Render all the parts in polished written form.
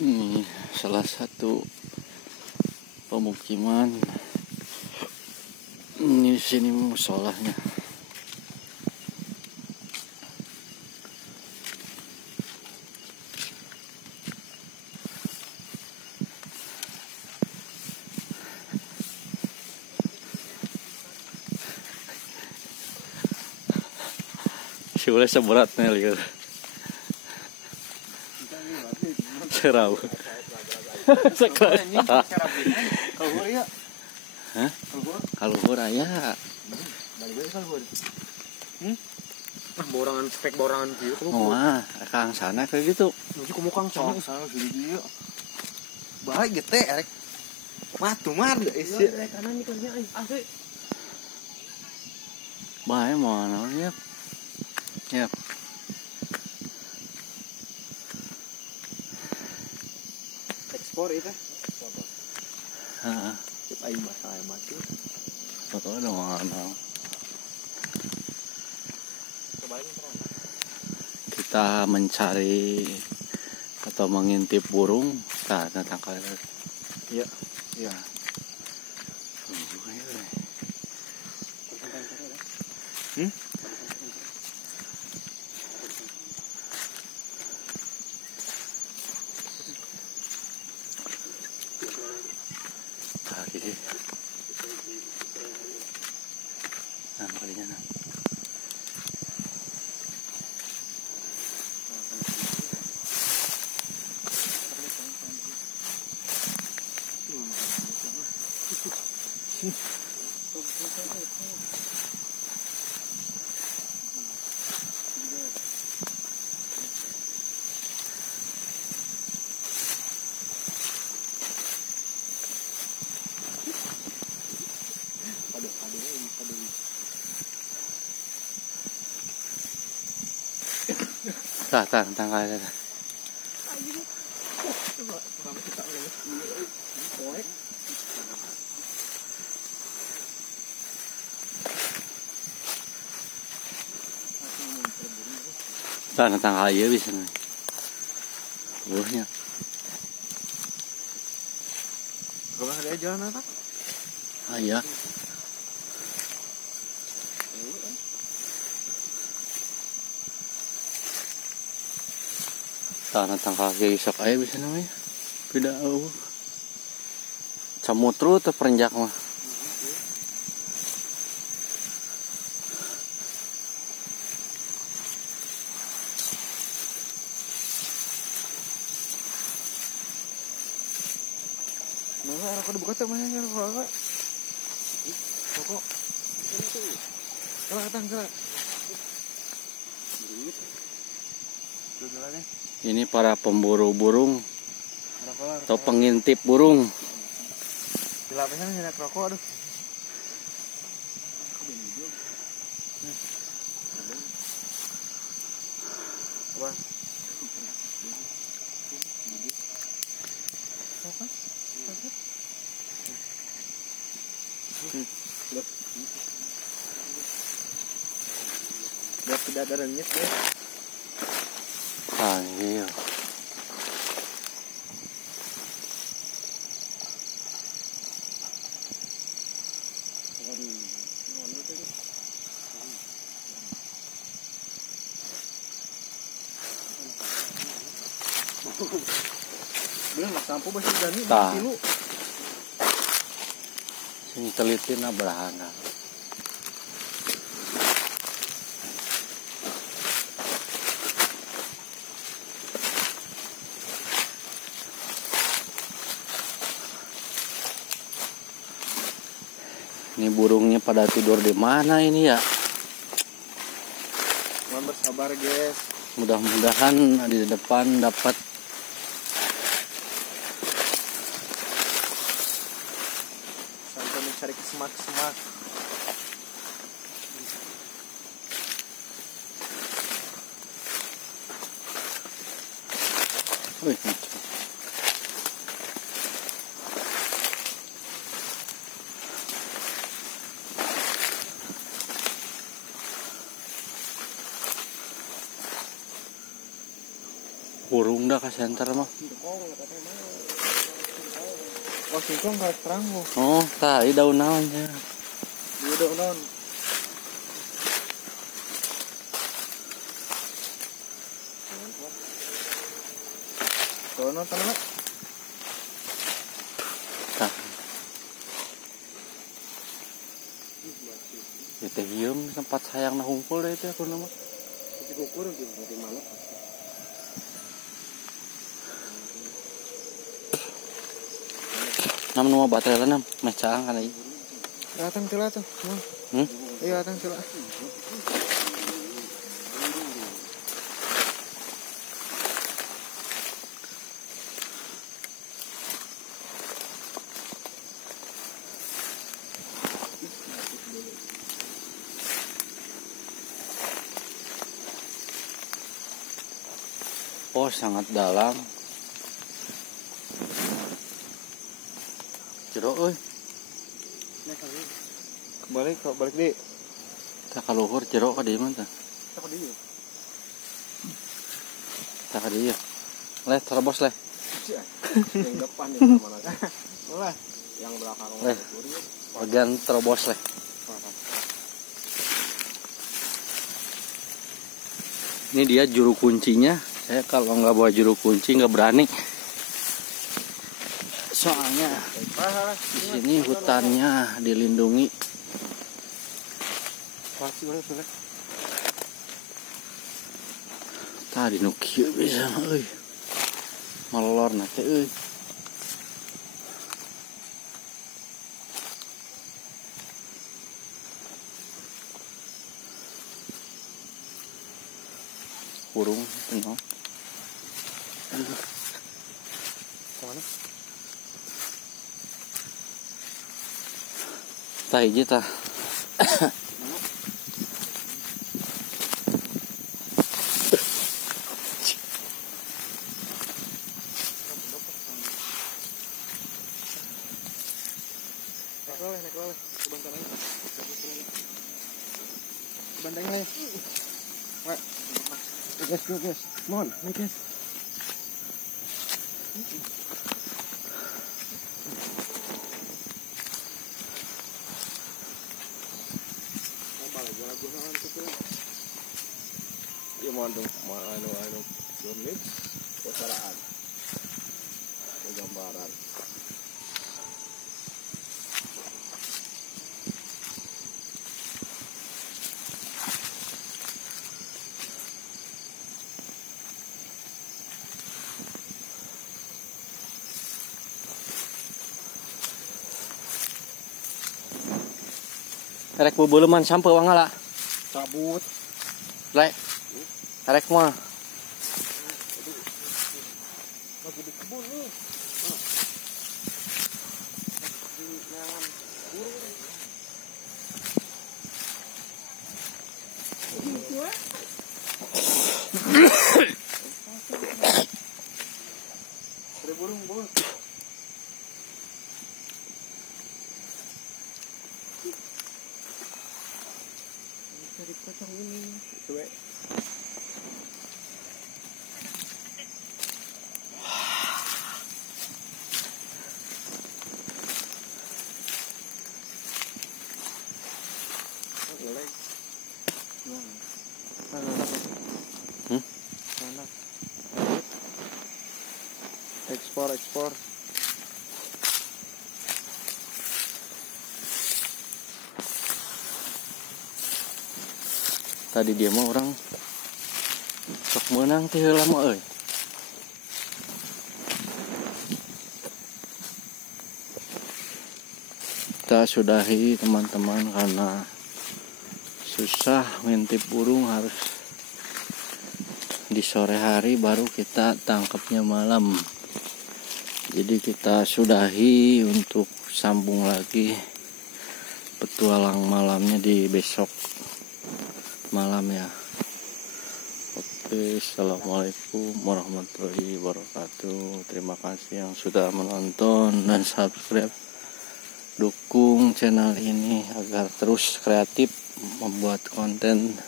Ini salah satu pemukiman. Ini di sini musolahnya. Si boleh seberatnya lihat. Cerau. Sekelas. Kalhur ya. Hah? Kalhur aya. Balik kalhur. Borangan spek borangan kieu. Oh, kang sana kayak gitu. Nuju ku mukang sana di dieu. Bae gete rek. Mah tumar isi. Kanan ni kerja asli. Bae mau ya. Ya. Ekspor itu. Heeh. Aing bahasa mati. Foto dong mana. Kita mencari atau mengintip burung. Nah, tangkal. Iya. Iya. Gini. Nah, kalinya nah. Tangkal. Tangkal aja bisa nih. Buahnya. Kalau ada jalan apa? Iya. Tangkal kayak isak aja bisa namanya. Beda camutru atau perenjak mah. Nah, aku dibuka teh mah ya rokok. Rokok. Kalau datang ke. Ini para pemburu burung atau pengintip burung. Dilapisan hendak rokok aduh. Wah. Lihat tidak ada renyes ya. Iya. Belum sampo masih gani Tah. kilu. Sing telitin abrahana. Ini burungnya pada tidur di mana ini ya? Mohon bersabar guys. Mudah-mudahan di depan dapat. Sampai mencari kesemak-semak. Wih, Burung dah ke center mah. Oh singkong kayak terang lo. Oh, tadi daun naon ya. Dia daun naon. Daun naon tanah. Tah. Itu hieum tempat sayang na hungkul deh itu aku nama. Itu kukur gitu mana. Nam nu baterai lah nam, meh caang kan ieu. Datang tila tuh. Iya datang tila. Oh, sangat dalam. Jero euy. Balik deh. Tah ka luhur jero ka dieu mah tah. Tak dia. Tah ka dieu. Leh terobos leh. Yang depan yang mana? Boleh. Yang belakang. Leh. Bagian terobos leh. Ini dia juru kuncinya. Saya kalau nggak bawa juru kunci nggak berani. Soalnya di sini hutannya dilindungi. Tadi nu kieu bisa euy. Malor na teh euy. Burung tenang. Mana? Tah hiji tah. Naik loleh. Kebantan aja. Kebantan aja. Wah. Guys. Come on, naik guys. Iya mau anu mix kesaraan gambaran. Rek beubeuleuman sampe wangala. Cabut. Lek. Rek mah. Lagi di kebun nih. Ada burung, bos. Cari pocong ini. Coba. Ekspor. Tadi dia mah orang sok menang teh heula mah euy. Kita sudahi teman-teman karena susah ngintip burung, harus di sore hari baru kita tangkapnya malam. Jadi kita sudahi untuk sambung lagi petualang malamnya di besok malam ya. Oke, assalamualaikum warahmatullahi wabarakatuh. Terima kasih yang sudah menonton dan subscribe. Dukung channel ini agar terus kreatif membuat konten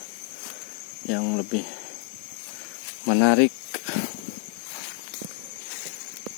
yang lebih menarik